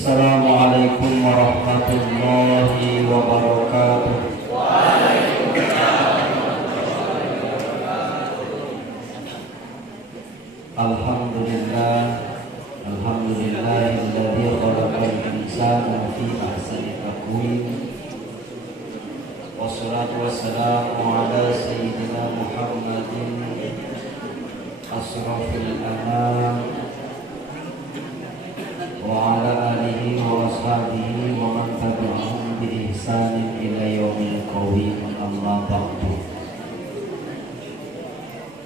Assalamualaikum warahmatullahi wabarakatuh. Alhamdulillah, alhamdulillahilladzi khalaqal insana fi ahsani taqwim. Wassalatu wassalamu ala sayyidina Muhammadin asrafil anam wa ala alihi wa ashabihi wa man tabi'ahum bi ihsanin ila yaumil qiyamah, amma ba'du.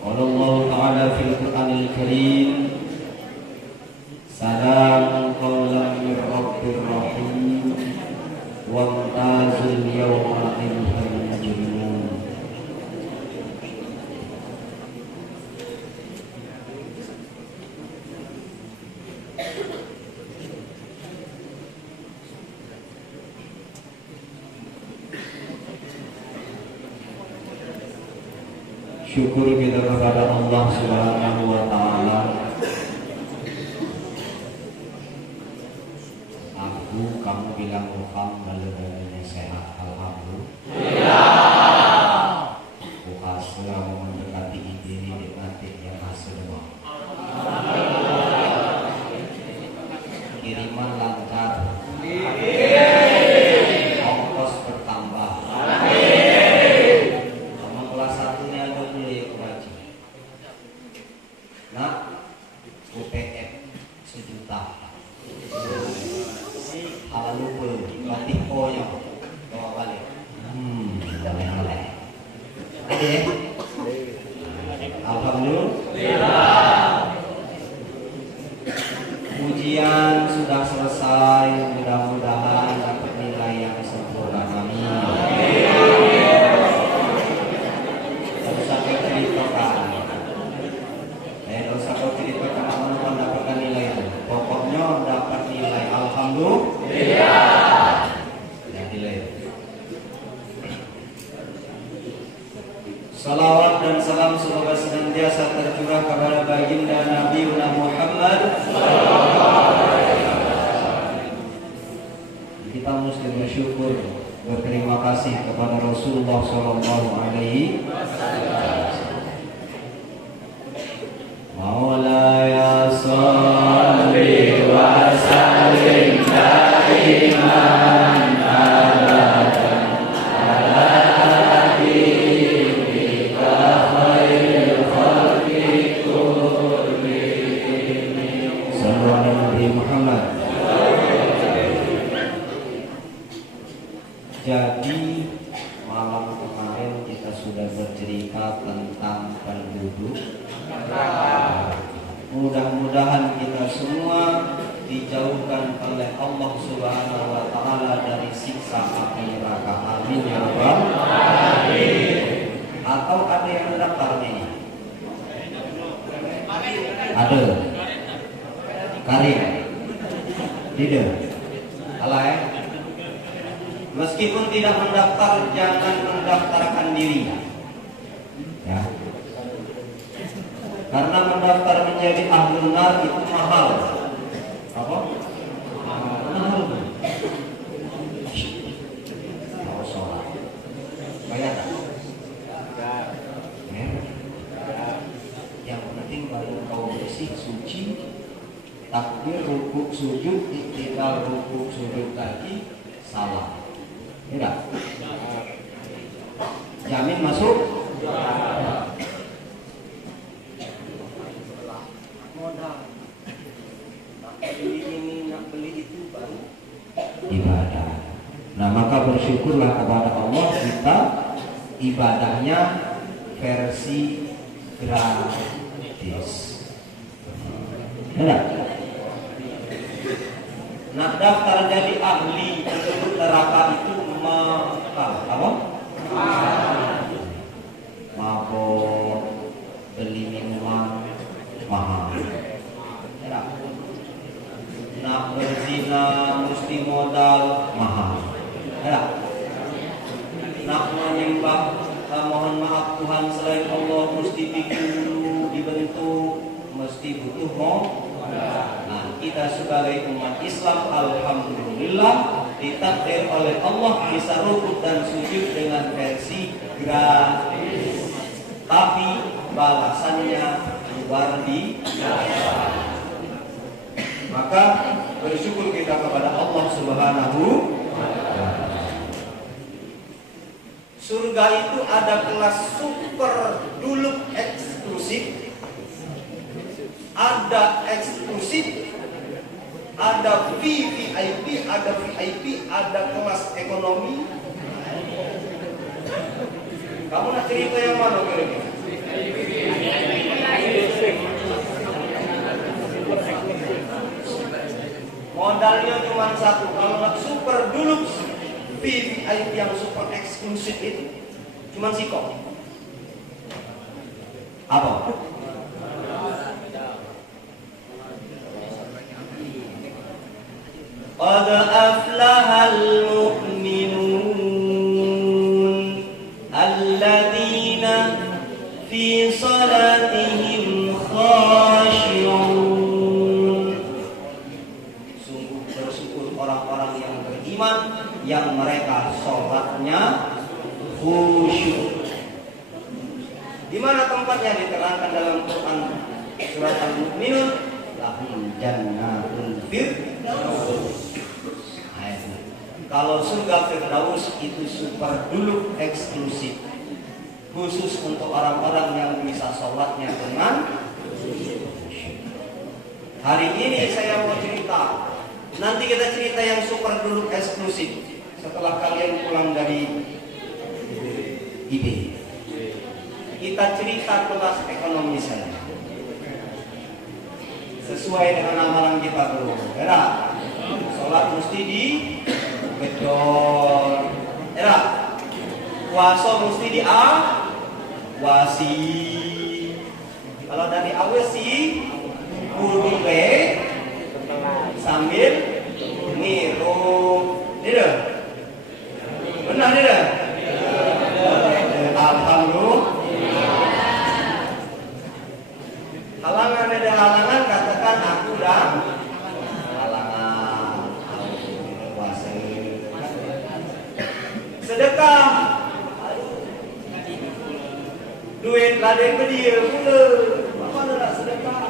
Qala Allah ta'ala fil Qur'anil Karim, salamun qawlan min rabbir rahim wa mutazil yawma ayyuhal mujrimun. Syukur kita kepada Allah Subhanahu wa ta'ala. Aku, kamu bilang Tuhan melalui sehat, alhamdulillah. Bukan selama mendekati ini nikmati yang hasil semua. Kiriman lancar, ongkos bertambah. UPM sejuta. Halal lupa, latih ponya bawa balik. Boleh. Oke. Alhamdulillah. Ujian sudah selesai, mudah-mudahan dapat nilai yang sempurna. Amin. Dosa kau ceritakan. Dosa kau ceritakan. Mendapatkan nilai itu, pokoknya dapat nilai alhamdulillah. Dan nilai. Salawat dan salam semoga senantiasa tercurah kepada baginda Nabi Muhammad. Kita mesti bersyukur, berterima kasih kepada Rasulullah Sallallahu Alaihi Wasallam. Maulaya salli wa sallim daiman abadan ala habibika khairil khalqi kullihim. Sallallahu Nabi Muhammad. Jadi malam kemarin kita sudah bercerita tentang penduduk. Mudah-mudahan kita semua dijauhkan oleh Allah Subhanahu wa ta'ala dari siksa api neraka. Amin ya rabbal alamin. Atau ada yang mendaftar ini? Ada. Karim. Tidak. Alah ya. Meskipun tidak mendaftar, jangan mendaftarkan diri. Ya. Karena mendaftar menjadi ahlul nar itu mahal. Apa? Mahal. Mau sholat bayar? Yang penting baru kau bersih, suci, takbir, rukuk, sujud, iktidal, rukuk, sujud lagi, salam. Tidak? Jamin masuk? Ibadah. Nah, maka bersyukurlah kepada Allah, kita ibadahnya versi gratis. Benar? Nah, daftar jadi ahli penduduk neraka itu mahal. Apa? Mabok, beli minuman mahal. Nak berzina mesti modal mahal. Nak menyembah mohon maaf Tuhan selain Allah mesti bikin dulu dibentuk, mesti butuh Nah, kita sebagai umat Islam alhamdulillah ditakdir oleh Allah bisa rukuk dan sujud dengan versi gratis. Tapi balasannya luar biasa. Maka bersyukur kita kepada Allah Subhanahu wa Ta'ala. Surga itu ada kelas super dulu eksklusif, ada eksklusif, ada VVIP, ada VIP, ada kelas ekonomi. Kamu nak cerita yang mana kira-kira? Modalnya cuma satu. Kalau nak super dulu VVIP yang super eksklusif itu cuma siko. Apa? Qad aflahal mu'minun alladzina fi salatihim khashi'un. Sungguh bersyukur orang-orang yang beriman yang mereka sholatnya khusyuk. Di mana tempatnya diterangkan dalam Quran surat Al-Mu'minun? Lahum jannatun firdaus. Kalau surga Firdaus itu super dulu eksklusif, khusus untuk orang-orang yang bisa sholatnya dengan hari ini saya mau cerita. Nanti kita cerita yang super dulu eksklusif setelah kalian pulang dari IB. Kita cerita kelas ekonomi saya sesuai dengan amalan kita dulu. Era sholat mesti di gedor. Era puasa mesti di wasi. Kalau dari awasi kudu be sambil niru. Tidak? Benar tidak? Alhamdulillah. Halangan ada halangan, katakan aku dan halangan. Puasa. Sedekah. Duit ladeng bedia pula. Apa nak sedekah?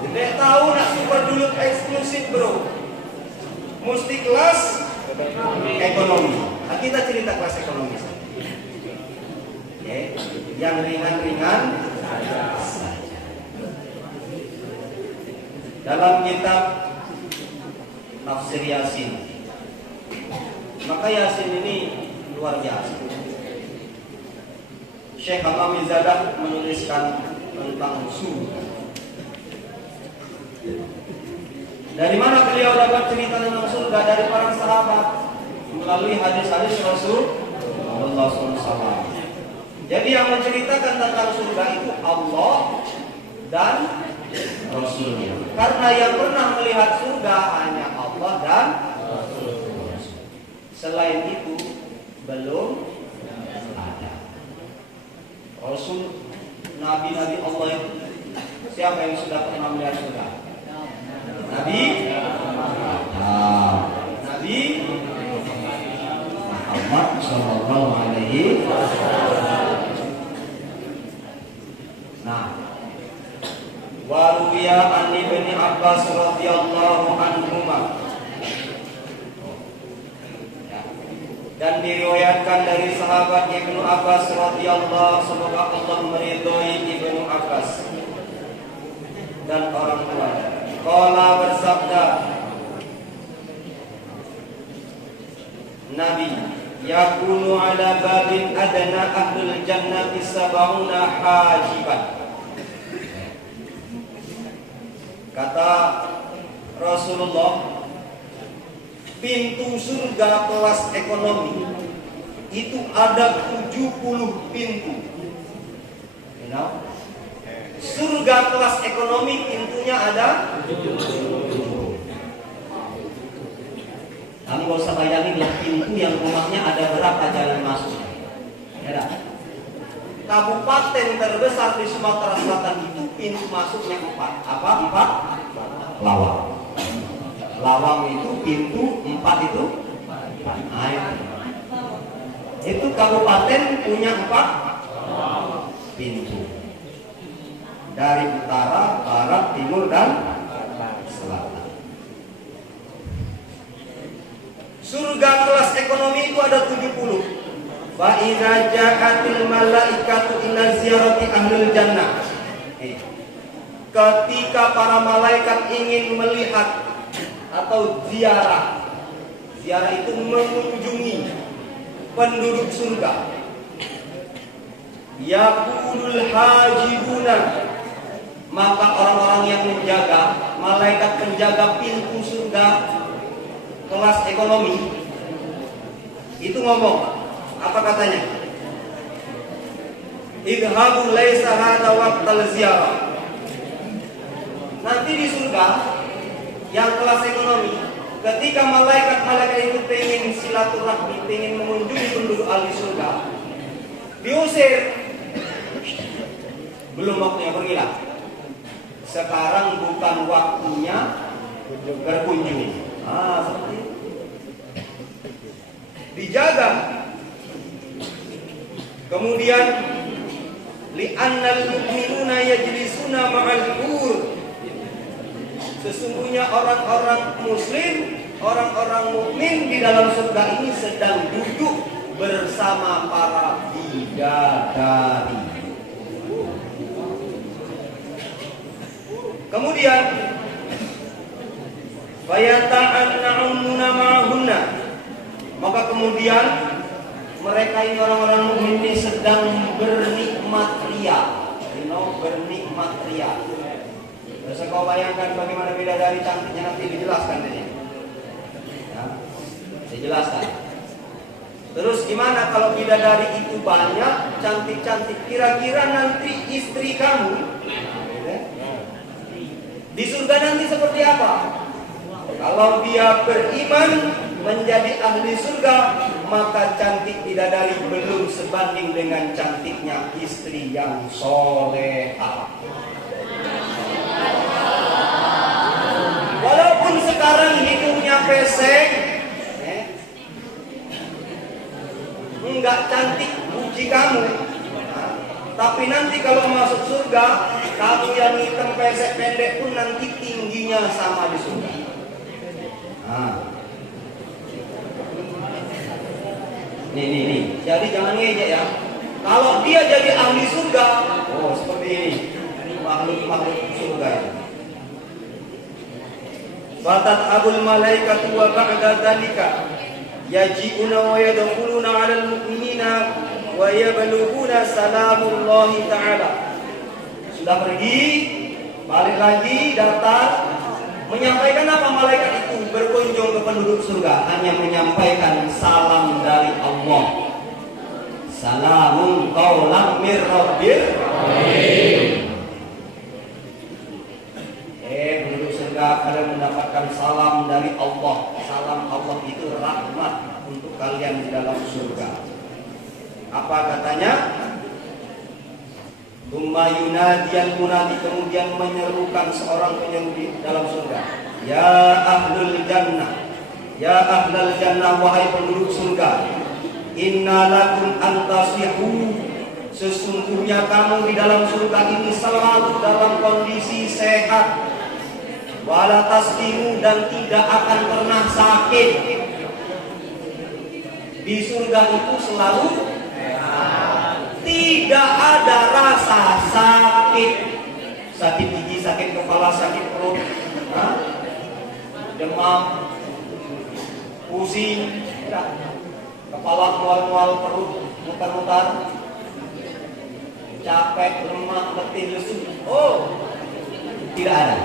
Tidak tahu nak super dulu eksklusif bro. Mesti kelas ekonomi. Nah, kita cerita kelas ekonomi. Okay. Yang ringan-ringan saja. Dalam kitab Tafsir Yasin, maka Yasin ini luar biasa. Syekh Hamami Zadah menuliskan tentang surga. Dari mana beliau dapat cerita tentang surga? Dari para sahabat melalui hadis-hadis Rasulullah SAW. Jadi yang menceritakan tentang surga itu Allah dan Rasulnya. Karena yang pernah melihat surga hanya Allah dan Rasul. Selain itu belum ada. Rasul, Nabi-Nabi Allah itu siapa yang sudah pernah melihat surga? Nabi Nabi Muhammad Sallallahu Alaihi Wasallam. Nah, waruya an Ibnu Abbas radhiyallahu anhuma, dan diriwayatkan dari sahabat Ibnu Abbas radhiyallahu, semoga Allah meridhoi Ibnu Abbas dan orang tuanya. Qala bersabda Nabi, yakunu ala babin adana ahlul jannati sab'una hajiban. Kata Rasulullah, pintu surga kelas ekonomi itu ada 70 pintu. You know? Surga kelas ekonomi pintunya ada 70. Kamu gak usah bayangin lah pintu yang rumahnya ada berapa jalan masuk. Ya, kabupaten terbesar di Sumatera Selatan itu pintu masuknya 4. Apa 4? Lawang. Lawang itu pintu, 4 itu air. Itu kabupaten punya 4 pintu. Dari utara, barat, timur, dan selatan. Surga kelas ekonomi itu ada 70. Fa idza ja'atil malaikatu ila ziyarati ahlil jannah. Ketika para malaikat ingin melihat atau ziarah. Ziarah itu mengunjungi penduduk surga. Yaqulul hajibuna, maka orang-orang yang menjaga, malaikat penjaga pintu surga kelas ekonomi itu ngomong, apa katanya? Idhabu laisa hada waqtal ziyarah. Nanti di surga yang kelas ekonomi, ketika malaikat-malaikat itu pengen silaturahmi, pengen mengunjungi penduduk ahli surga, diusir. Belum waktunya, pergilah. Sekarang bukan waktunya berkunjung. Seperti itu. Dijaga. Kemudian li'annal mu'minuna yajlisuna ma'al hur. Sesungguhnya orang-orang muslim, orang-orang mukmin di dalam surga ini sedang duduk bersama para bidadari. Kemudian fayata'anna'unna ma'ahunna, maka kemudian mereka ini orang-orang mukmin ini sedang bernikmat ria, bernikmat ria. Bisa kau bayangkan bagaimana bidadari cantiknya, nanti dijelaskan ini. Ya, dijelaskan. Terus gimana kalau bidadari itu banyak, cantik-cantik? Kira-kira nanti istri kamu di surga nanti seperti apa? Kalau dia beriman menjadi ahli surga, maka cantik bidadari belum sebanding dengan cantiknya istri yang solehah. Walaupun sekarang hidungnya pesek, enggak cantik puji kamu, tapi nanti kalau masuk surga, kamu yang hitam pesek pendek pun nanti tingginya sama di surga. Nih. Jadi jangan ngejek ya. Kalau dia jadi ahli surga, seperti ini makhluk-makhluk surga ini. Fatat abul malaikatu wa ba'da dzalika yaji'una wa yadkhuluna 'alal mu'minina wa yablughuna salamullahi ta'ala. Sudah pergi, balik lagi, datang, menyampaikan apa malaikat itu? Berkunjung ke penduduk surga, hanya menyampaikan salam dari Allah. Salamun qaulan mir rabbil alamin. Penduduk surga akan mendapatkan salam dari Allah. Salam Allah itu rahmat untuk kalian di dalam surga. Apa katanya? Tsumma yunadiyal munadi, kemudian menyerukan seorang penyeru di dalam surga. Ya ahlul jannah, ya ahlul jannah, wahai penduduk surga. Inna lakum antasihu, sesungguhnya kamu di dalam surga ini selalu dalam kondisi sehat. Wala tasqimu, dan tidak akan pernah sakit. Di surga itu selalu tidak ada rasa sakit. Sakit gigi, sakit kepala, sakit perut, demam, pusing, kepala mual-mual, perut mutar-mutar, capek, lemah, letih, lesu. Tidak ada.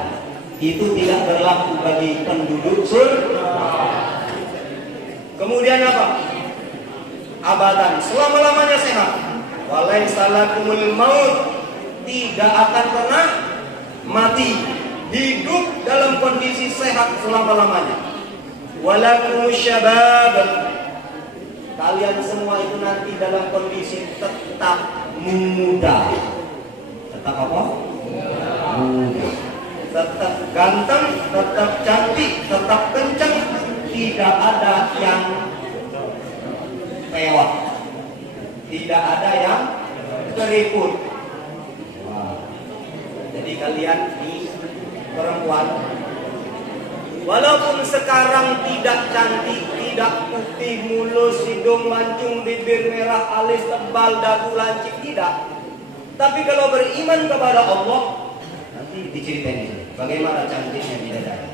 Itu tidak berlaku bagi penduduk surga. Kemudian apa? Abadan, selama-lamanya sehat. Walaisa lakumul maut, tidak akan pernah mati, hidup dalam kondisi sehat selama-lamanya. Walakumus syabab, kalian semua itu nanti dalam kondisi tetap muda. Tetap apa? tetap ganteng, tetap cantik, tetap kencang, tidak ada yang mewah, tidak ada yang keriput. Jadi kalian ini perempuan, walaupun sekarang tidak cantik, tidak putih, mulus, hidung mancung, bibir merah, alis tebal, dagu lancip, tidak. Tapi kalau beriman kepada Allah, nanti diceritain ini bagaimana cantiknya bidadari.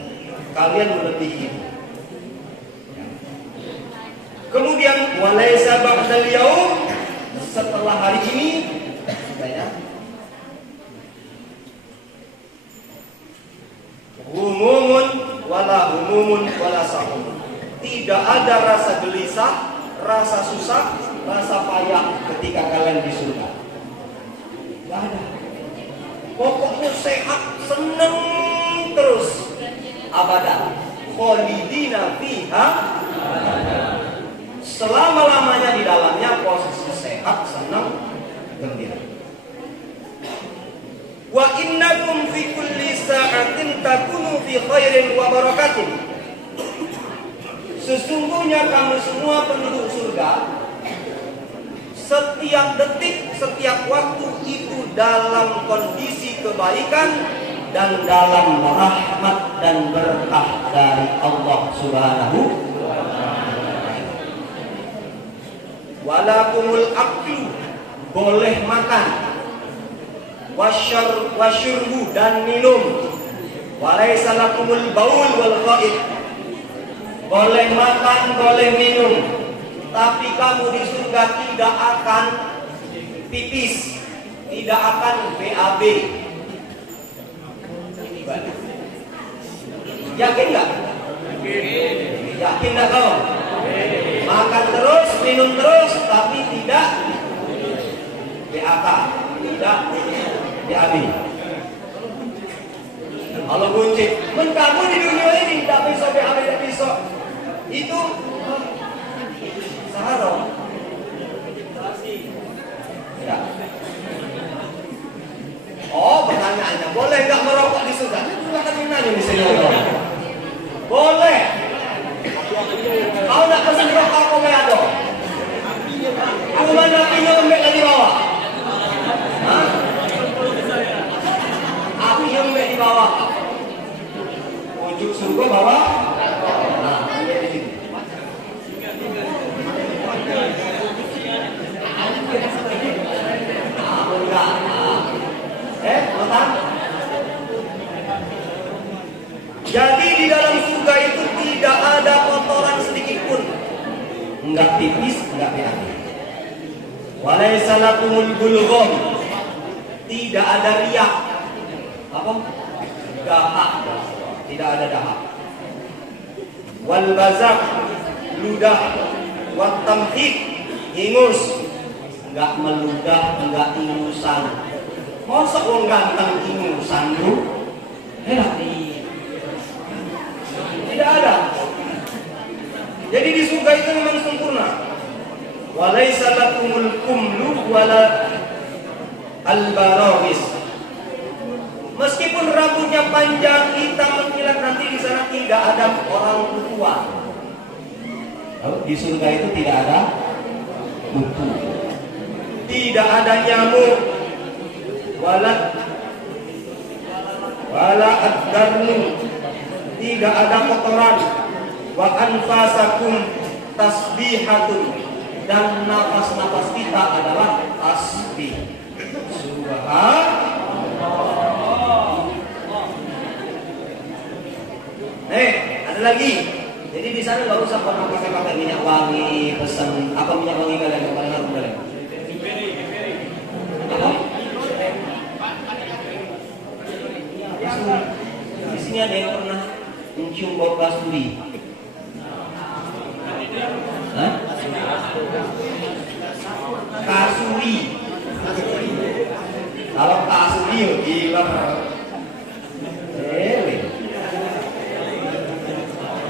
Kalian melebihi itu. Kemudian walaysa ba'dal yaum, setelah hari ini, humumun wala sahum. Tidak ada rasa gelisah, rasa susah, rasa payah ketika kalian di surga. Tidak ada. Pokoknya sehat, senang terus abadan. Khalidina fiha, selama-lamanya di dalamnya posisi sehat, senang, gembira. Wa innakum fi kulli sa'atin takunu fi khairin wa barakatin. Sesungguhnya kamu semua penduduk surga, setiap detik, setiap waktu itu dalam kondisi kebaikan dan dalam rahmat dan berkah dari Allah Subhanahu wa ta'ala. Walakumul aklu, boleh makan, wasyurbu dan minum, walaysa lakumul baul wal ghaid, boleh makan, boleh minum, tapi kamu di surga tidak akan pipis, tidak akan BAB. Yakin nggak? Yakin nggak kau? Makan terus, minum terus, tapi tidak BAK, tidak BAB. Kalau buncit, kamu di dunia ini tidak bisa BAB, tidak bisa. Itu sahara. Tidak. Oh, pertanyaannya, boleh nggak merokok di surga? Silakan nanya di sini. Boleh. Kau nak pesan rokok apa meado? Aku mana punya lembek lagi bawah? Hah? Aku yang lembek di bawah. Ujung surga bawah. Nah, ini di sini. Enggak. Nonton? Jadi di dalam surga itu tidak ada kotoran sedikit pun. Enggak tipis, enggak BAB. Walaysa lakumul bulgham, tidak ada riak. Apa? Dahak. Tidak ada dahak. Wal bazak, ludah. Wat tamhid, ingus. Enggak meludah, enggak ingusan. Masa orang ganteng ingusan bro? Tidak ada. Jadi di surga itu memang sempurna. Walaysa lakumul kumlu wala albarawis. Meskipun rambutnya panjang, hitam mengkilat, nanti di sana tidak ada orang tua. Di surga itu tidak ada kutu, tidak ada nyamuk, wala ad-darnu, tidak ada kotoran, wa anfasakum tasbihatun, dan nafas-nafas kita adalah tasbih. Subhanallah. Ada lagi. Jadi di sana nggak usah pakai minyak wangi, pesan apa minyak wangi kalian yang paling harum kalian? Di sini ada yang pernah mencium bau kasturi? Hah? Kasuri. Kalau kasuri gila.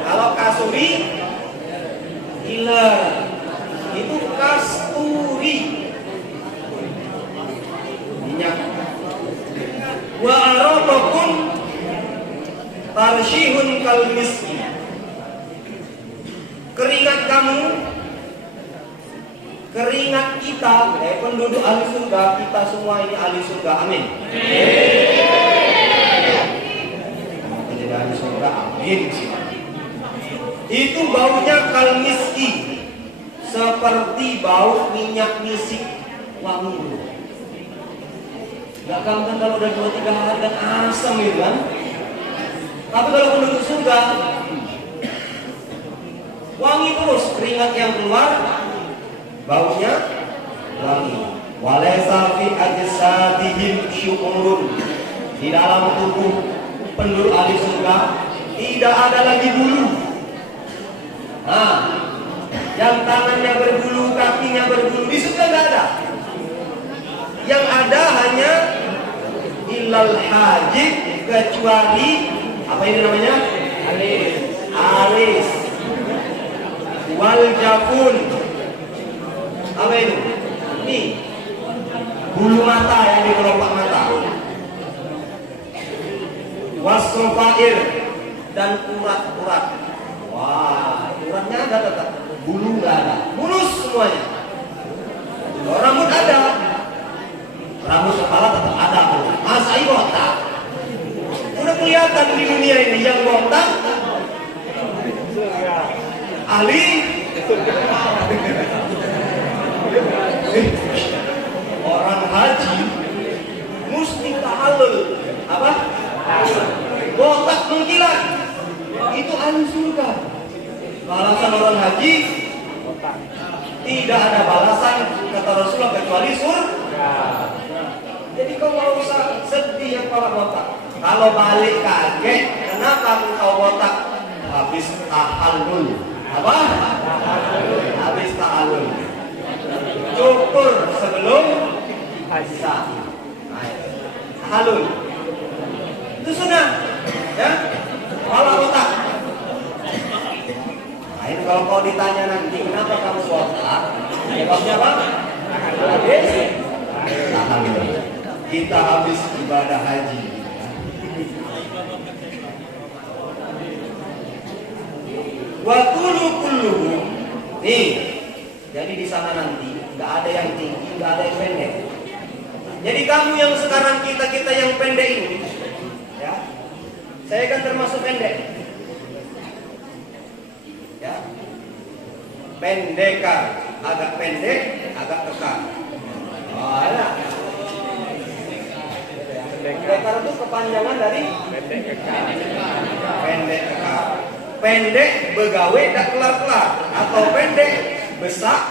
Kalau kasuri gila. Itu kasturi. Minyak. Wa aradakum Tarshihun kal miski. Keringat kamu, keringat kita, penduduk ahli surga, kita semua ini ahli surga, amin. Jadi ahli surga, amin. Itu baunya kal miski, seperti bau minyak misik, wangi. Gak gampang kalau udah 2-3 hari dan asam gitu kan. Tapi kalau penduduk surga, wangi terus, keringat yang keluar baunya wangi. Walaysa fi ajsadihim syu'urun. Di dalam tubuh penduduk ahli surga tidak ada lagi bulu. Nah, yang tangannya berbulu, kakinya berbulu, di surga nggak ada. Yang ada hanya ilal hajib, kecuali apa ini namanya? Alis. Wal jafun. Apa itu? Ini bulu mata yang di kelopak mata. Wasrofair dan urat-urat. Wah, uratnya ada tetap, bulu nggak ada, mulus semuanya. Kalau rambut ada, rambut kepala tetap ada. Masa ini botak? Udah kelihatan di dunia ini yang botak ahli orang haji mesti tahallul. Apa? Botak mengkilat itu ahli surga. Balasan orang haji tidak ada balasan kata Rasulullah kecuali surga. Jadi kau mau usah sedih yang kepala botak. Kalau balik kaget, kenapa kau botak? Habis tahallul. Apa? Habis tahallul. Cukur sebelum haji. Tahallul. Itu sunnah. Ya? Kepala botak. Nah, ini kalau kau ditanya nanti kenapa kamu botak? Jawabnya apa? Habis tahallul. Kita habis ibadah haji. Wa kullu nih, jadi di sana nanti nggak ada yang tinggi, nggak ada yang pendek. Jadi kamu yang sekarang kita yang pendek ini, ya, saya kan termasuk pendek, ya, pendekar, agak pendek, agak kekar. Oh, ya. Pendekar itu kepanjangan dari pendek kekar. Pendek kekar. Pendek begawe tak kelar-kelar, atau pendek besak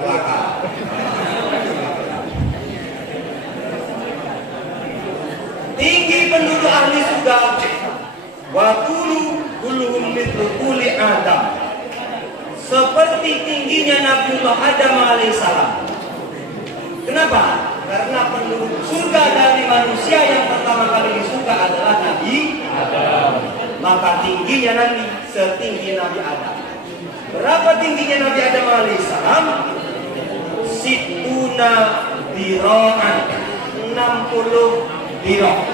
belakang. Tinggi penduduk ahli surga, wa kulluhum mithlu uli Adam, seperti tingginya Nabiullah Adam alaihissalam. Kenapa? Karena penduduk surga dari manusia yang pertama kali di surga adalah Nabi Adam. Maka tingginya nanti setinggi Nabi Adam. Berapa tingginya Nabi Adam alaihissalam? Situna dira'an, 60 dira'.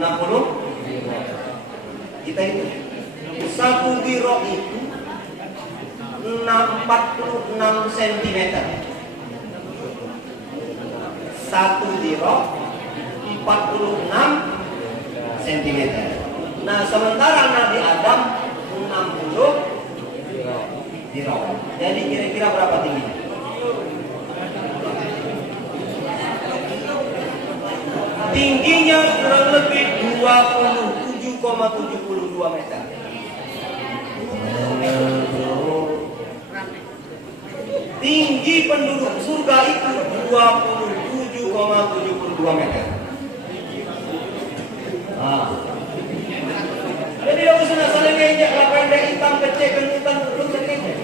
60 kita itu satu dira' itu 46 cm. Satu dira' 46 cm. Nah, sementara Nabi Adam 60 dira'. Jadi kira-kira berapa tingginya? Tingginya kurang lebih 27,72 meter. Tinggi penduduk surga itu 27,72 meter. Nah, jadi tidak usah saling ngejek, pendek, hitam, kecil, kentutan, belum ngejek.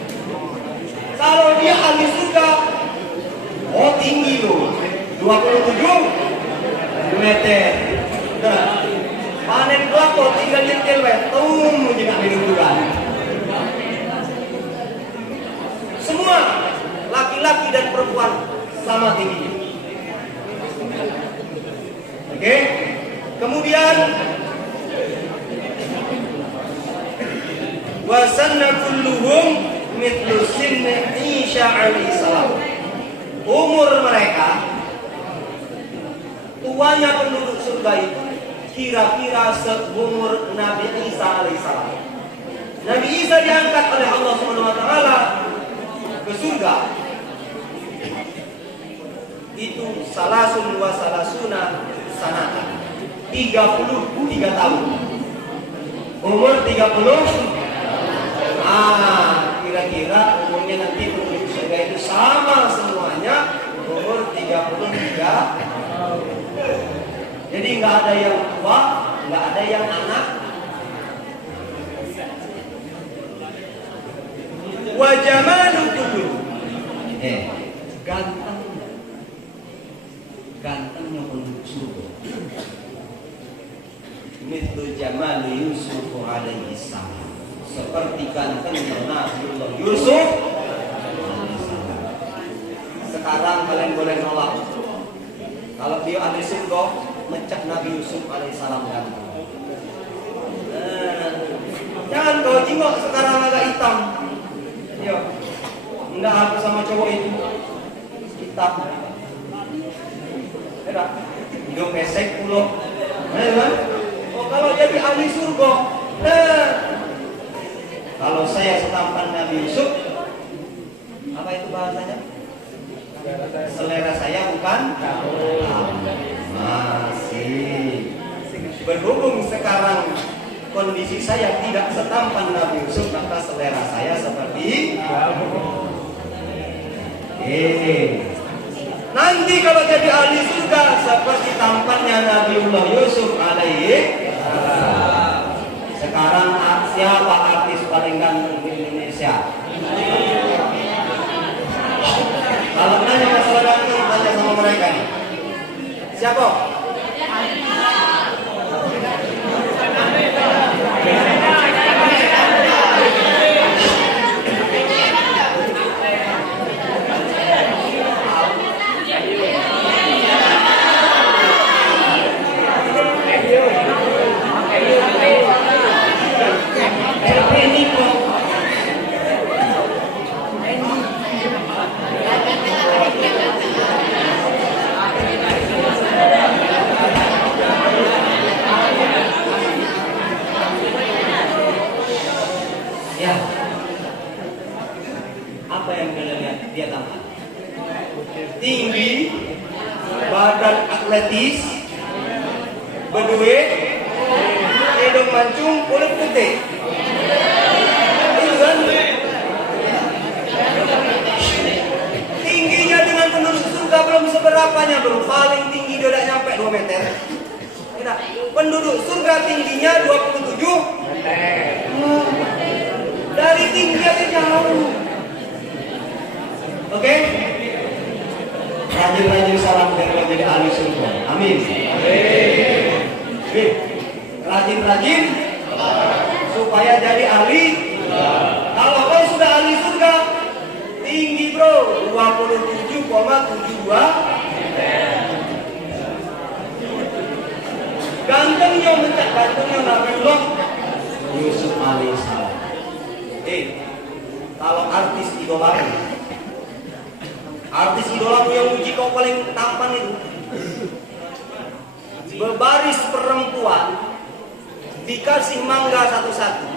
Kalau dia ahli surga, oh tinggi loh, 27 meter. Nah, panen kelapa tinggal nyekel wetung, jika minum juga. Semua laki-laki dan perempuan sama tingginya. Oke? Kemudian wasanna kulluhum mithlu sinni Isa alaihi salam. Umur mereka, tuanya penduduk surga itu kira-kira seumur Nabi Isa alaihissalam. Nabi Isa diangkat oleh Allah Subhanahu wa taala ke surga. Itu salasun wa salasuna sanatan. 33 tahun. Umur 30. Kira-kira umurnya nanti penduduk surga itu sama semuanya, umur 33. Jadi nggak ada yang tua, nggak ada yang anak. Wajamalu kullu. Gantengnya penduduk surga. Mithlu jamali Yusuf alaihi salam. Seperti gantengnya Nabiullah Yusuf. Sekarang kalian boleh nolak. Kalau dia ahli surga, mecah Nabi Yusuf alaihissalam ganteng. Jangan kau jingok sekarang agak hitam. Yo, enggak aku sama cowok itu hitam. Enak, hidung pesek pulau. Oh kalau jadi ahli surga, kalau saya setampan Nabi Yusuf, apa itu bahasanya? Selera saya bukan masih. Berhubung sekarang kondisi saya tidak setampan Nabi Yusuf, maka selera saya seperti nanti kalau jadi ahli surga seperti tampannya Nabiullah Yusuf alaihi salam. Sekarang siapa artis paling ganteng di Indonesia? Kalau nanya masalah ganteng, tanya sama mereka nih. Siapa? Tinggi, badan atletis, berduit, hidung mancung, kulit putih. Tingginya dengan penduduk surga belum seberapanya, bro. Paling tinggi dia tidak nyampe 2 meter. Penduduk surga tingginya 27 meter. Dari tinggi aja jauh. Oke? Rajin-rajin salam biar kau jadi ahli surga. Amin. Rajin-rajin supaya jadi ahli. Kalau kau sudah ahli surga, tinggi bro, 27,72. Gantengnya mencak, gantengnya Nabiullah Yusuf alaihissalam. Kalau artis idolamu, artis idolamu yang muji kau paling tampan itu, berbaris perempuan, dikasih mangga satu-satu,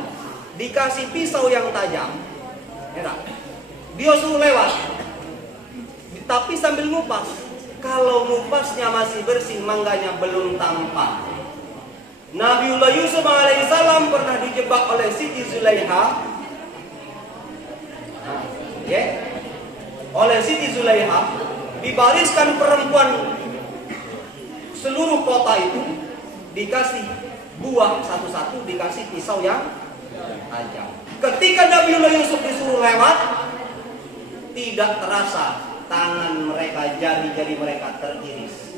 dikasih pisau yang tajam, dia suruh lewat, tapi sambil ngupas. Kalau ngupasnya masih bersih, mangganya belum tampan. Nabiullah Yusuf alaihissalam pernah dijebak oleh Siti Zulaiha, oleh Siti Zulaiha, dibariskan perempuan seluruh kota itu, dikasih buah satu-satu, dikasih pisau yang tajam. Ketika Nabiullah Yusuf disuruh lewat, tidak terasa tangan mereka, jari-jari mereka teriris,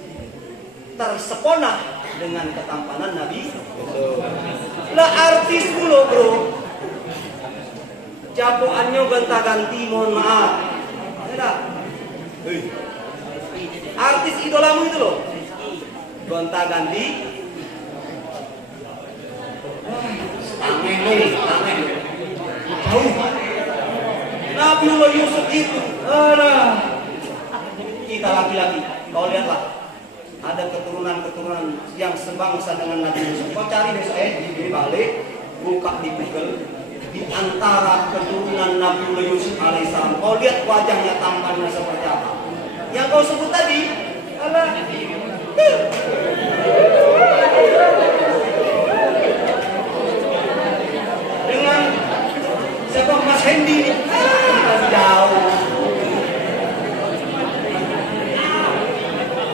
terseponah dengan ketampanan Nabi Yusuf. Lah artis dulu bro, japoannya gonta-ganti, mohon maaf. Artis idolamu itu loh, gonta-ganti, Tangan nih, tangan. Jauh. Nabiullah Yusuf itu, kita laki-laki, kau lihatlah, ada keturunan-keturunan yang sebangsa dengan Nabi Yusuf. Kau cari besok di balik, buka di Google, di antara keturunan Nabiullah Yusuf alaihissalam, kau lihat wajahnya, tampannya seperti apa. Yang kau sebut tadi, dengan siapa Mas Hendy, masih jauh.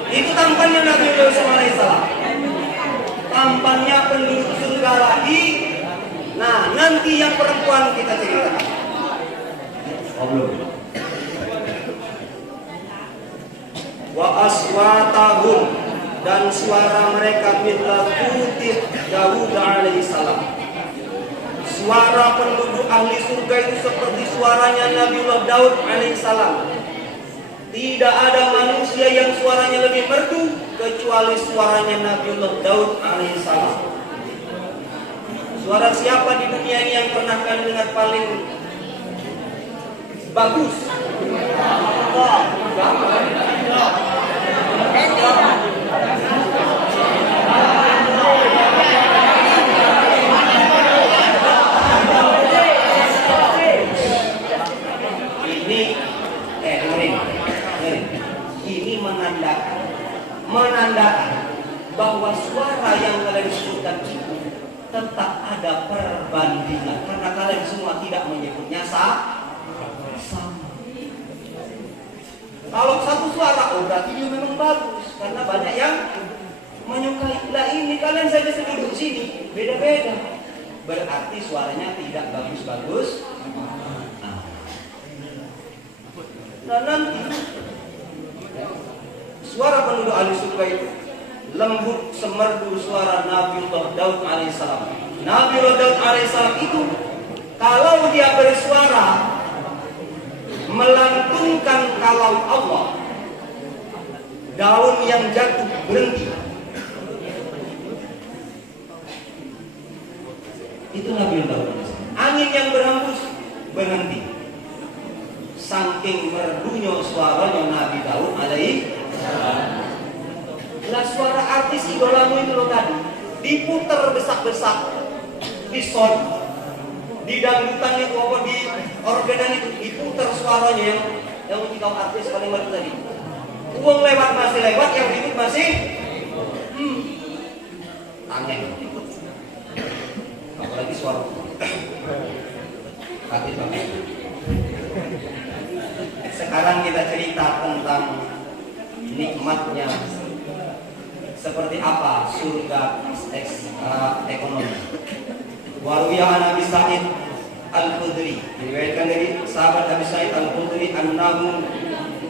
Itu tampannya Nabiullah Yusuf alaihissalam. Tampannya penduduk surga lagi. Nah, nanti yang perempuan kita ceritakan. Oh, belum. Wa aswatahum, dan suara mereka mithla putih Daud alaihissalam. Suara penduduk ahli surga itu seperti suaranya Nabiullah Daud alaihissalam. Tidak ada manusia yang suaranya lebih merdu kecuali suaranya Nabiullah Daud alaihissalam. Suara siapa di dunia ini yang pernah kalian dengar paling bagus? Ini menandakan bahwa suara yang kalian sebutkan itu tetap ada perbandingan, karena kalian semua tidak menyebutnya sama. Kalau satu suara, oh berarti dia memang bagus, karena banyak yang menyukai. Lah ini kalian saja duduk sini beda-beda, berarti suaranya tidak bagus-bagus. Nah nanti suara penduduk ahli surga itu lembut semerdu suara Nabiullah Daud alaihissalam. Nabiullah Daud alaihissalam itu kalau dia bersuara melantunkan kalam Allah, daun yang jatuh berhenti. Itu Nabiullah Daud alaihissalam. Angin yang berhembus berhenti. Saking merdunya suaranya Nabi Daud alaihissalam. Lah suara artis idolamu itu loh tadi diputer besak-besak, di sound, di dangdutan itu apa, di organan itu diputer suaranya yang kita artis paling baru tadi. Uang lewat masih lewat, yang ribut masih tangan. Apalagi suara hati banget. Sekarang kita cerita tentang nikmatnya seperti apa surga ekonomi. Waruya Nabi Sa'id Al-Khudri, diriwayatkan dari sahabat Nabi Sa'id Al-Khudri annahu,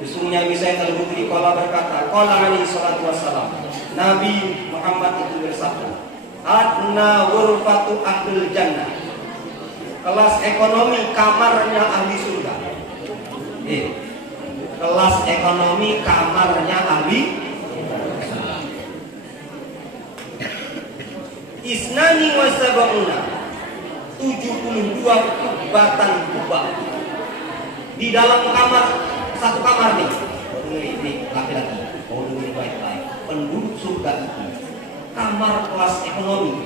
sesungguhnya Nabi Sa'id Al-Khudri qala berkata, qala alaihi salatu wassalam, Nabi Muhammad itu bersabda, adna ghurfatu ahlul jannah, kelas ekonomi kamarnya ahli surga. Kelas ekonomi kamarnya ahli Isnani wa sab'una, 72 kubatan kubah. Di dalam kamar, satu kamar nih. Ini laki-laki. Oh, dengerin baik-baik. Penduduk surga itu kamar kelas ekonomi.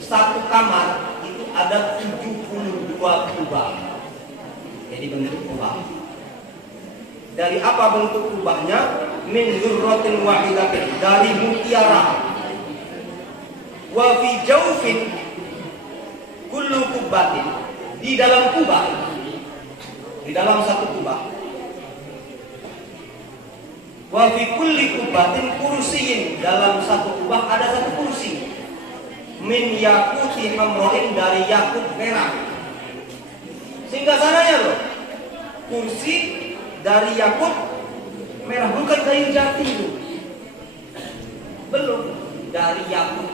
Satu kamar itu ada 72 kubah. Jadi bentuk kubah. Dari apa bentuk kubahnya? Min dzurratin wahidatin, dari mutiara. Wa fi jawfin kullu kubbatin, di dalam kubah, di dalam satu kubah. Wa fi kulli kubbatin kursiyin, dalam satu kubah ada satu kursi. Min yakuti hamroin, dari yakut merah. Sehingga sananya loh, kursi dari yakut merah, bukan kayu jati itu. Belum, dari yakut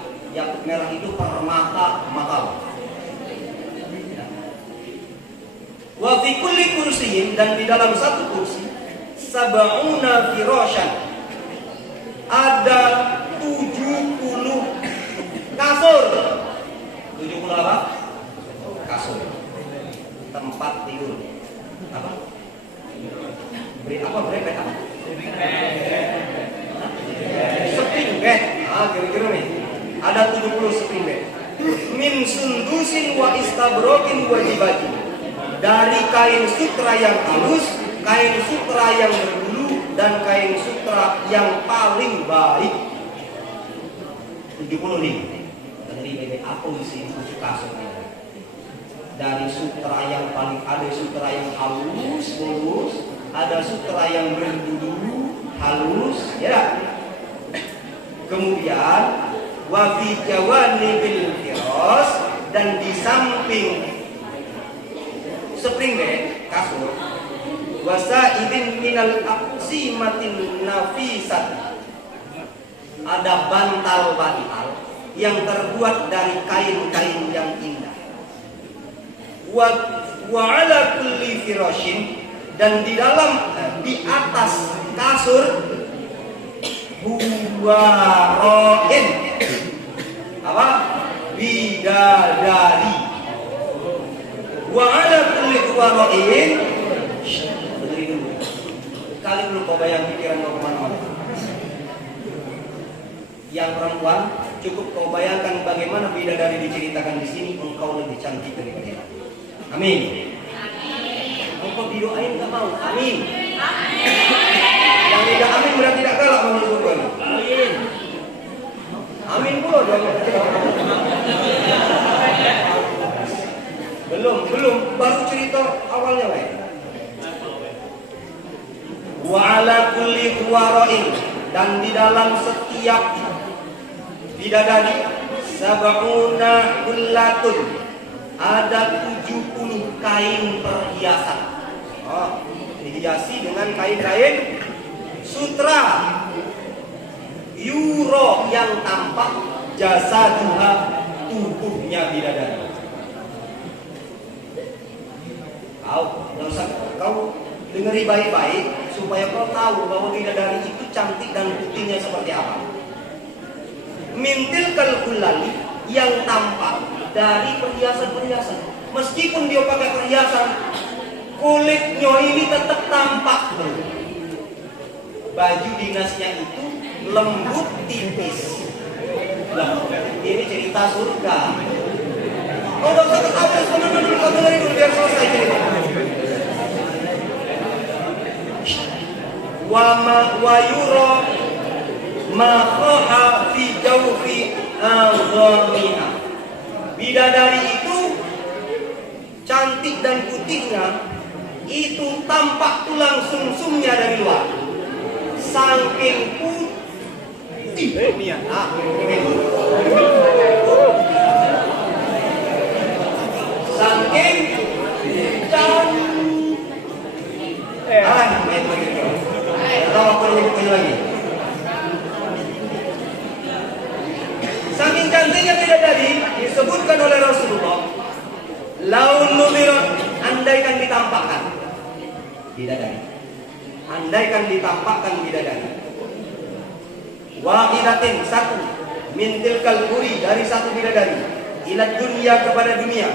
merah itu permata mahal. Wa fi kulli kursiyin, dan di dalam satu kursi sab'una firasyan, ada 70 kasur. kira-kira nih. Ada 70 spring bed. Min sundusin wa istabrokin wa dibaji. Dari kain sutra yang halus, kain sutra yang berbulu, dan kain sutra yang paling baik. 70 nih. Dari bebek apa isi kasurnya? Dari sutra yang paling, ada sutra yang halus, mulus, ada sutra yang berbulu, halus, ya. Kemudian wafi jawanibil firas, dan di samping spring bed kasur wasaidin minal aqsimatin nafisat, ada bantal-bantal yang terbuat dari kain-kain yang indah. Wa ala kulli firashin, dan di dalam di atas kasur huwaroin, apa? Bidadari. Wa ala kulli huwaroin. Berdiri dulu. Kali dulu kau bayang pikiran kau kemana-mana. Yang perempuan, cukup kau bayangkan bagaimana bidadari diceritakan di sini, engkau lebih cantik daripada dia. Amin. Engkau didoain nggak mau? Amin. Yang tidak amin berarti tidak galak masuk surga. Amin. Amin pula dong. Belum, baru cerita awalnya baik. Wa ala kulli huwaroin, dan di dalam setiap bidadari sab'una hullatun, ada 70 kain perhiasan. Dihiasi dengan kain-kain sutra. Yuro, yang tampak jasa Tuhan, tubuhnya bidadari. Kau dengeri baik-baik supaya kau tahu bahwa bidadari itu cantik dan putihnya seperti apa. Mintil kalkulali, yang tampak dari perhiasan-perhiasan. Meskipun dia pakai perhiasan, kulitnya ini tetap tampak. Baju dinasnya itu lembut tipis. Ini cerita surga. Oh, udah usah ketawa, sebenarnya kau dengerin dulu biar selesai cerita. Wa yura ma khaha fi jawfi azamiha. Bidadari itu cantik dan putihnya itu tampak tulang sumsumnya dari luar. Saking putih. Saking lagi. Saking cantiknya bidadari disebutkan oleh Rasulullah, laun numiron, andaikan ditampakkan bidadari, andaikan ditampakkan bidadari. Wahidatin, satu, mintil kalburi, dari satu bidadari, ila dunia, kepada dunia,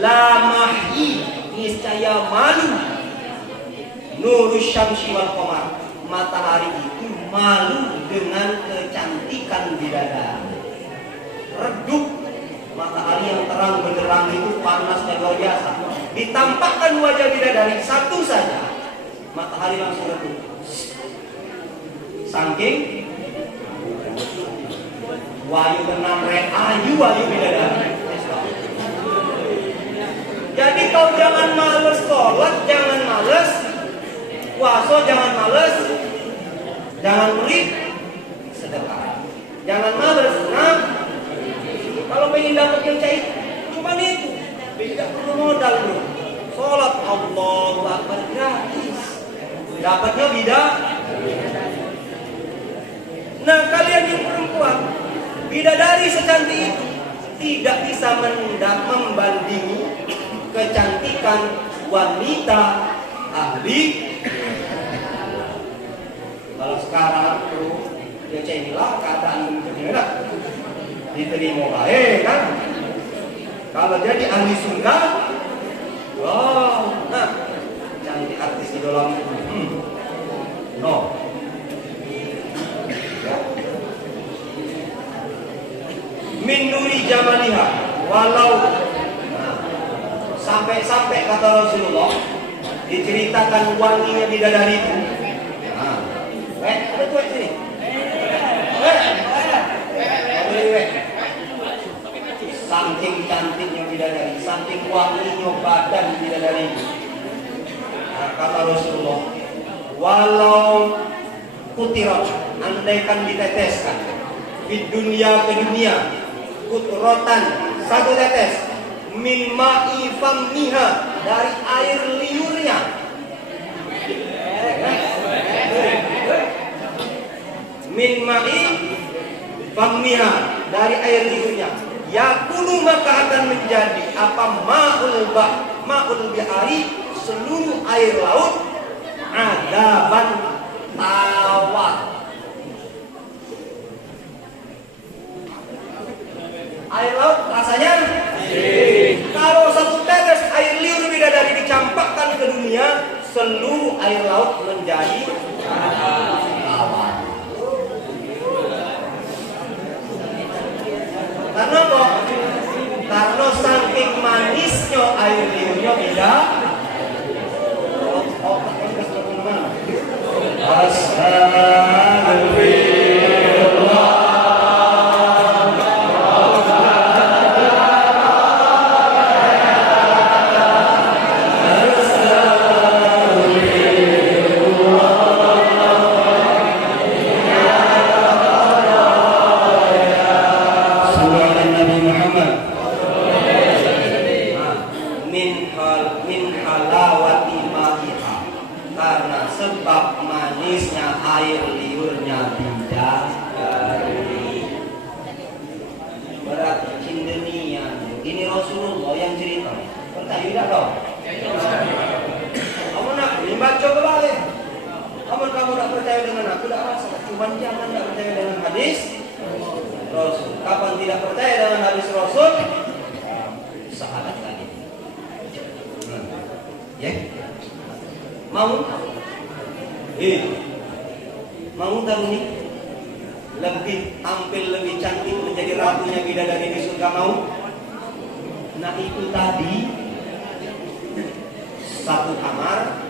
la mahi, niscaya malu, nurus syamsi wal qamar, matahari itu malu dengan kecantikan bidadari. Redup, matahari yang terang benderang itu panasnya luar biasa. Ditampakkan wajah bidadari satu saja, matahari langsung redup. Saking wayu tenang ayu bidadari. Jadi kau jangan males sholat, jangan males puasa, jangan males, jangan murid sedekah, jangan males. Nah, kalau pengen dapat yang cair, cuma itu, tidak perlu modal bro. Sholat Allahu Akbar gratis, dapatnya bidah. Nah, kalian yang perempuan, bidadari secantik itu tidak bisa membandingi kecantikan wanita ahli. Kalau sekarang tuh ya inilah keadaan beginilah, diterima baik kan. Kalau jadi ahli surga, wow, nah cantik artis idola, no. Ya. min nuri jamaliha, walau sampai kata Rasulullah diceritakan wanginya bidadari itu. Ada tuh sini. Saking cantiknya bidadari, saking wanginya badan bidadari. Kata Rasulullah, walau kutirat, andaikan diteteskan di dunia ke dunia, kutrotan, satu tetes, min ma'i fammiha, dari air liurnya, min ma'i fammiha, dari air liurnya, yakunu, maka akan menjadi apa, ma'ul bihari, seluruh air laut, adaban tawar. Air laut rasanya kalau satu tetes air liur bidadari dicampakkan ke dunia, seluruh air laut menjadi tawar. Karena apa? Karena saking manisnya air liurnya beda. Min halawati ma'iha, karena sebab manisnya air liurnya bidadari. Berarti cindenian. Ini Rasulullah yang cerita. Percaya tidak dong? Kamu nak baca balik. Kamu tak percaya dengan aku, tidak rasa. Cuma jangan tidak percaya dengan hadis Rasul. Kapan tidak percaya dengan hadis Rasul? Sahabat lagi. Ya, mau tahu nih, tampil lebih cantik menjadi ratunya bidadari di surga, mau? Nah itu tadi satu kamar,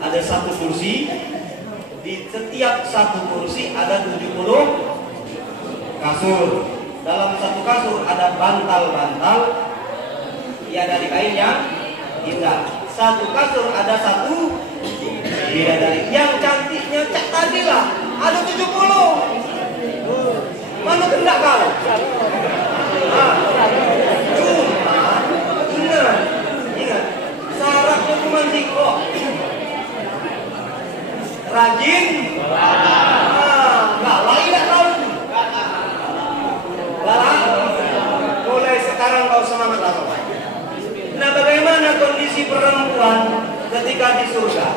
ada satu kursi, di setiap satu kursi ada 70 kasur. Dalam satu kasur ada bantal-bantal ya dari kain yang indah. Satu kasur ada satu bidadari. Yang cantiknya cak tadi lah, ada 70. Mana hendak kau? Cuma ingat, syaratnya cuma kok rajin, galak tidak tahu. Galak, mulai sekarang kau semangat lah. Nah, bagaimana kondisi perempuan ketika di surga?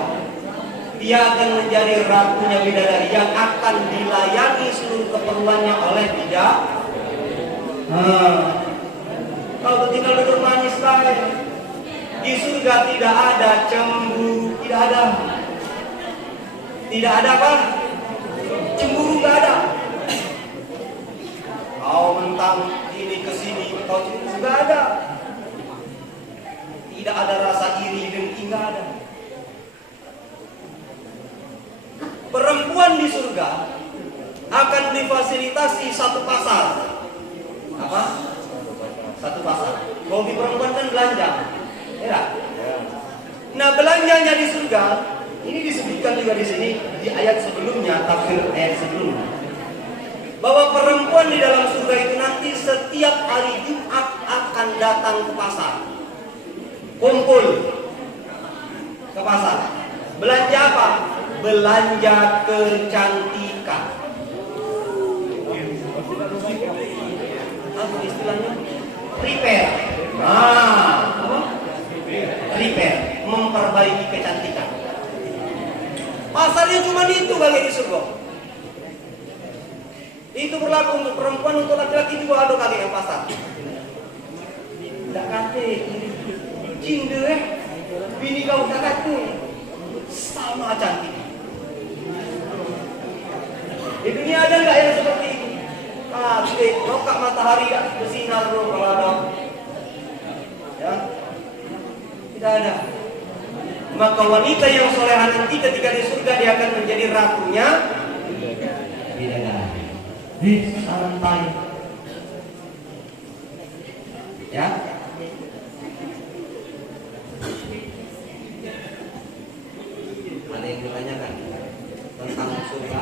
Dia akan menjadi ratunya bidadari yang akan dilayani seluruh keperluannya oleh bidadari. Kalau tinggal duduk manis baik. Di surga tidak ada cemburu, tidak ada. Tidak ada apa? Cemburu tidak ada. Kau mentang ini kesini, kau cemburu tidak ada. Tidak ada rasa iri dengki, tidak ada. Perempuan di surga akan difasilitasi satu pasar. Apa? Satu pasar. Hobi perempuan kan belanja, ya. Nah, belanjanya di surga ini disebutkan juga di sini di ayat sebelumnya, tafsir ayat sebelumnya, bahwa perempuan di dalam surga itu nanti setiap hari Jumat akan datang ke pasar. Kumpul ke pasar. Belanja apa? Belanja kecantikan. Apa istilahnya? Repair. Repair, memperbaiki kecantikan. Pasarnya cuma itu bagi di surga. Itu berlaku untuk perempuan, untuk laki-laki juga ada kali yang pasar. Tidak kate. Cinta bini kau tak kata sama cantik. Di dunia ada nggak yang seperti itu? update, rokak matahari bersinar bro kalau ada. Ya, tidak ada. Maka wanita yang soleha nanti ketika di surga dia akan menjadi ratunya bidadari. Santai. Ya. Ada yang ditanyakan tentang surga?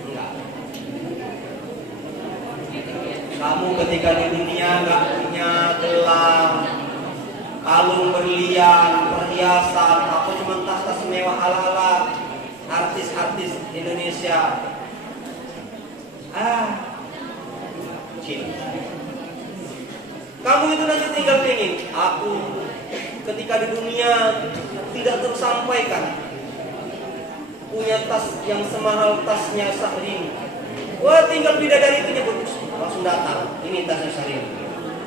Enggak. Kamu ketika di dunia nggak punya gelang, kalung berlian, perhiasan, atau cuma tas-tas mewah ala-ala artis-artis Indonesia. Cinta. Kamu itu nanti tinggal pengen, aku ketika di dunia tidak tersampaikan, punya tas yang semahal tasnya Syahrini. Wah, tinggal bidadari itu nyebut, langsung datang. Ini tasnya Syahrini.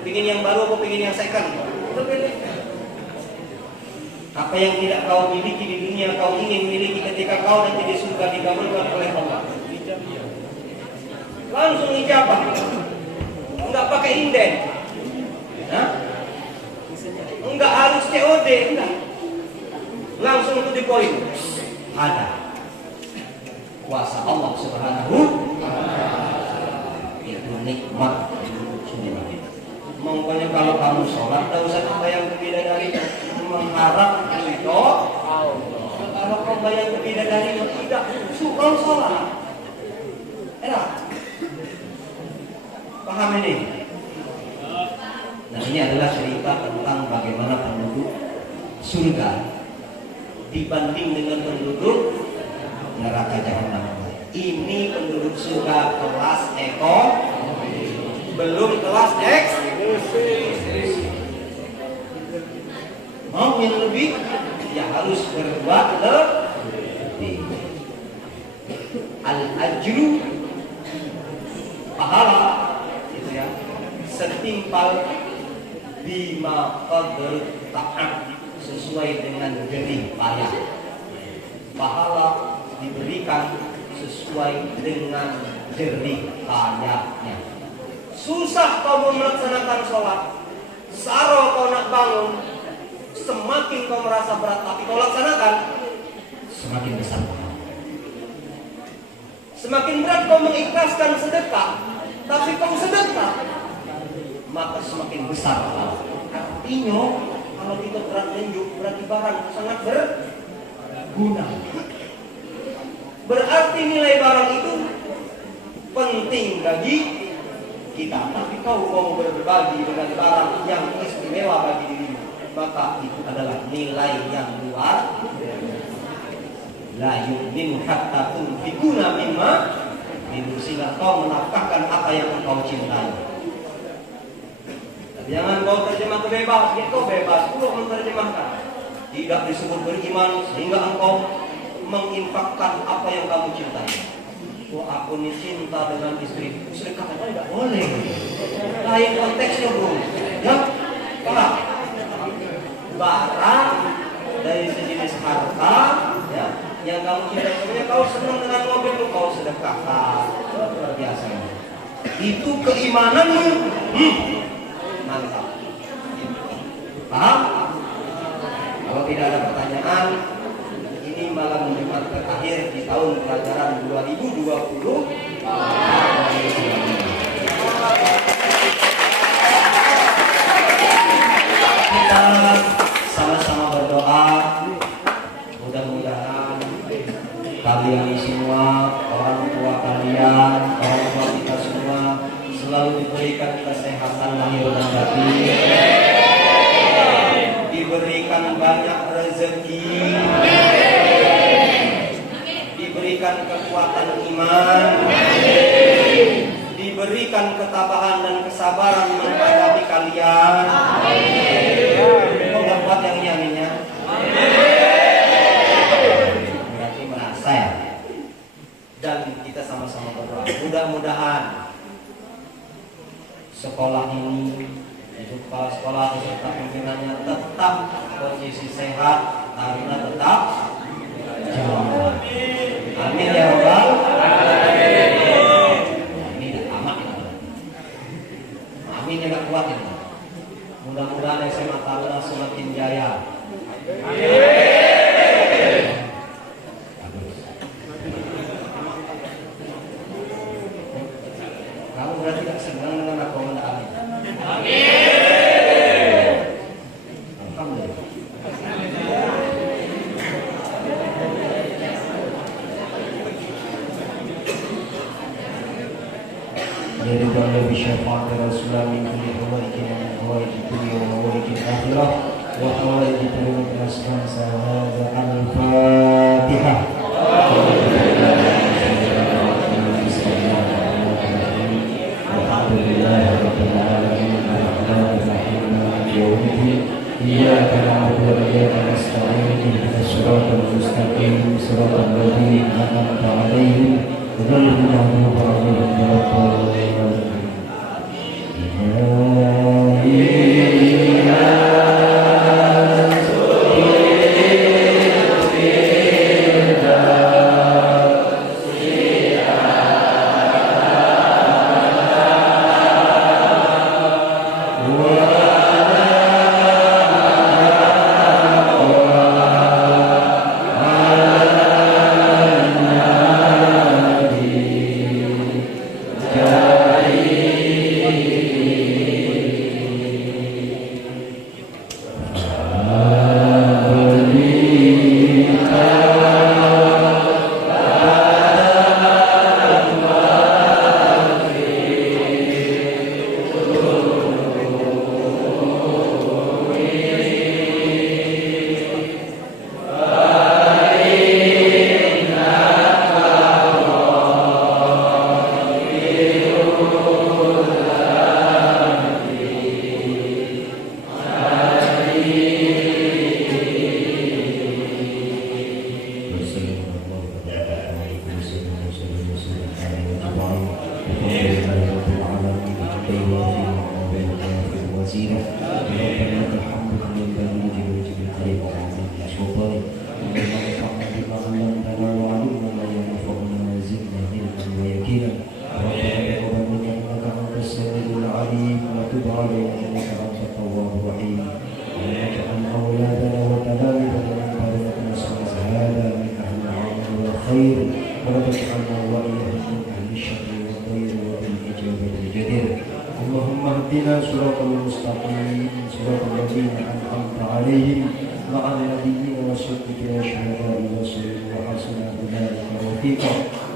Pingin yang baru apa pingin yang second? Apa yang tidak kau miliki di dunia kau ingin miliki ketika kau nanti di surga digabungkan oleh Allah. Langsung ijabah, enggak pakai inden, enggak harus COD, enggak. Langsung itu di poin. Ada kuasa Allah Subhanahu wa Ta'ala. Itu nikmat semua. Makanya kalau kamu sholat, tak usah bayang ke bidadari mengharap ridho Allah. Kalau kau bayang ke bidadari tidak suka sholat. Enak. Paham ini? Nah, ini adalah cerita tentang bagaimana penduduk surga dibanding dengan penduduk neraka jahanam. Ini penduduk surga kelas ekonomi, belum kelas eksklusif. Mau yang lebih, ya harus berbuat lebih. Al-ajru, pahala, gitu ya, setimpal bima qadr ta'ab, sesuai dengan jerih payah. Pahala diberikan sesuai dengan jerih payahnya. Susah kau melaksanakan sholat, saro kau nak bangun, semakin kau merasa berat, tapi kau laksanakan, semakin besar pahala. Semakin berat kau mengikhlaskan sedekah, tapi kau sedekah, maka semakin besar pahala. Artinya, kalau kita berat menjuk, berarti barang sangat berguna. Berarti nilai barang itu penting bagi kita. Tapi kau mau berbagi dengan barang yang istimewa bagi dirimu, maka itu adalah nilai yang luar. La yu'minu hatta tunfiquna mimma sehingga kau menafkahkan apa yang engkau cintai. Jangan kau terjemah bebas, ya kau bebas pula menerjemahkan. Tidak disebut beriman sehingga engkau menginfakkan apa yang kamu cintai. Oh, aku ini cinta dengan istri, sedekah kan tidak boleh. Lain konteksnya bro. Ya, Pak. Barang dari sejenis harta, ya, yang kamu cintai. Sebenarnya kau senang dengan mobil, kau sedekahkan. Luar biasa. Itu keimananmu. Mantap. Paham? Kalau tidak ada pertanyaan, ini malam Jumat terakhir di tahun pelajaran 2020. Kita sama-sama berdoa, mudah-mudahan kalian semua, orang tua kalian, orang tua kita semua selalu diberikan kesehatan lahir dan batin, diberikan banyak rezeki, diberikan kekuatan iman, diberikan ketabahan dan kesabaran menghadapi kalian. Kok nggak kuat yang ini aminnya? Berarti merasa ya. Dan kita sama-sama berdoa. Mudah-mudahan sekolah ini, kepala sekolah beserta pimpinannya tetap kondisi sehat, karena tetap jalan. Amin ya Rabbal alamin. Kamu berarti tidak senang dengan aku amin. Alhamdulillah. Jadi kalau bisyafaat Rasulullah min kulli hawaijin min hawaijid dunya wa hawaijil akhirah wa hawaijid ulumul asman sahada al-Fatihah. Alhamdulillahirabbil alamin arrahmanir rahim maliki yaumiddin iyyaka na'budu wa iyyaka nasta'in ihdinas siratal mustaqim siratal ladzina an'amta 'alaihim ghairil maghdubi 'alaihim waladdallin.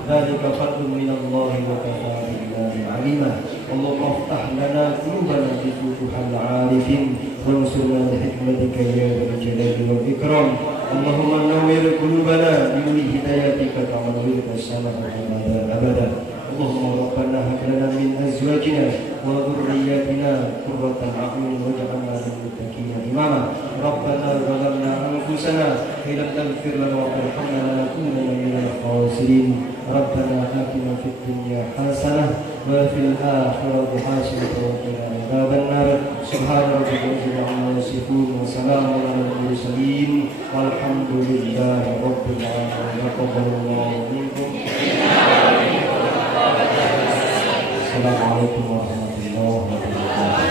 ذلك فضل من الله وكفى بالله عليما. اللهم افتح لنا قلوبنا بفتوح العارفين وانصرنا بحكمتك يا ذا الجلال والاكرام. اللهم نور قلوبنا بنور هدايتك كما نورت السماء ابدا. اللهم ربنا هب لنا من ازواجنا وذرياتنا قرة اعين واجعلنا للمتقين اماما. ربنا ظلمنا انفسنا ان لم تغفر لنا وترحمنا لنكونن من الخاسرين. ربنا آتنا في الدنيا حسنة وفي الآخرة حسنة وقنا عذاب النار. سبحان ربك رب العزة عما يصفون وسلام على المرسلين والحمد لله رب العالمين. تقبل الله منكم. السلام عليكم ورحمة الله وبركاته.